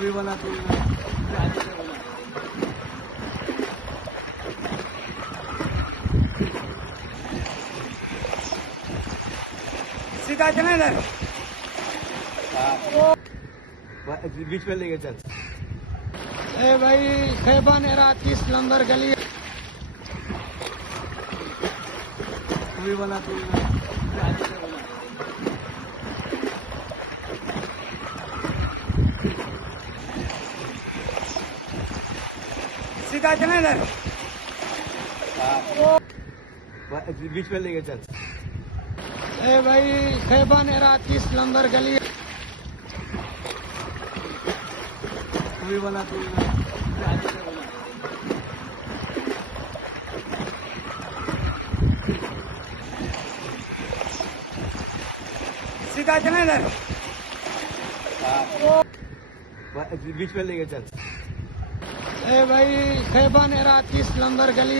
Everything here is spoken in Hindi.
भी बना तू सीधा चले इधर बीच में लेके चल। ए भाई खैबा नेरा 30 नंबर गली भी बना तू सीधा चले इधर बीच में लेके चल। ए भाई खैबा नेरा 30 नंबर गली भी बना तू सीधा चले इधर बीच में लेके चल। ए भाई खैबा नेरा 30 नंबर गली